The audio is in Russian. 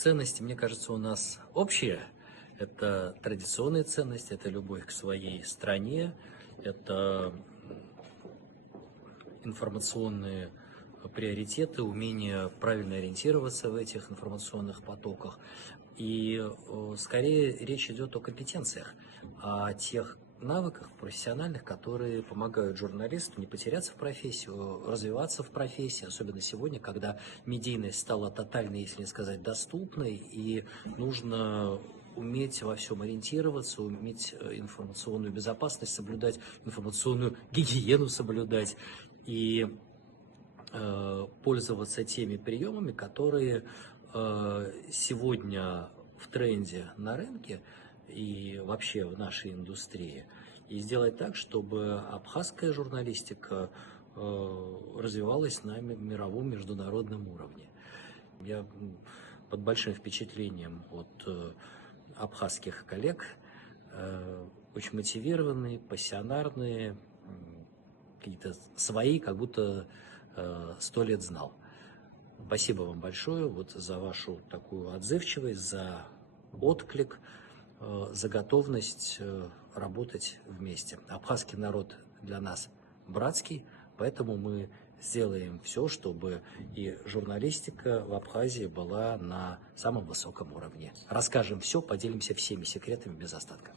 Ценности, мне кажется, у нас общие. Это традиционные ценности, это любовь к своей стране, это информационные приоритеты, умение правильно ориентироваться в этих информационных потоках. И скорее речь идет о компетенциях, о тех навыках профессиональных, которые помогают журналисту не потеряться в профессию, развиваться в профессии, особенно сегодня, когда медийность стала тотально, если не сказать, доступной, и нужно уметь во всем ориентироваться, уметь информационную безопасность соблюдать, информационную гигиену соблюдать и пользоваться теми приемами, которые сегодня в тренде на рынке и вообще в нашей индустрии, и сделать так, чтобы абхазская журналистика развивалась на мировом международном уровне. Я под большим впечатлением от абхазских коллег, очень мотивированные, пассионарные, какие-то свои, как будто 100 лет знал. Спасибо вам большое вот за вашу такую отзывчивость, за отклик, за готовность работать вместе. Абхазский народ для нас братский, поэтому мы сделаем все, чтобы и журналистика в Абхазии была на самом высоком уровне. Расскажем все, поделимся всеми секретами без остатка.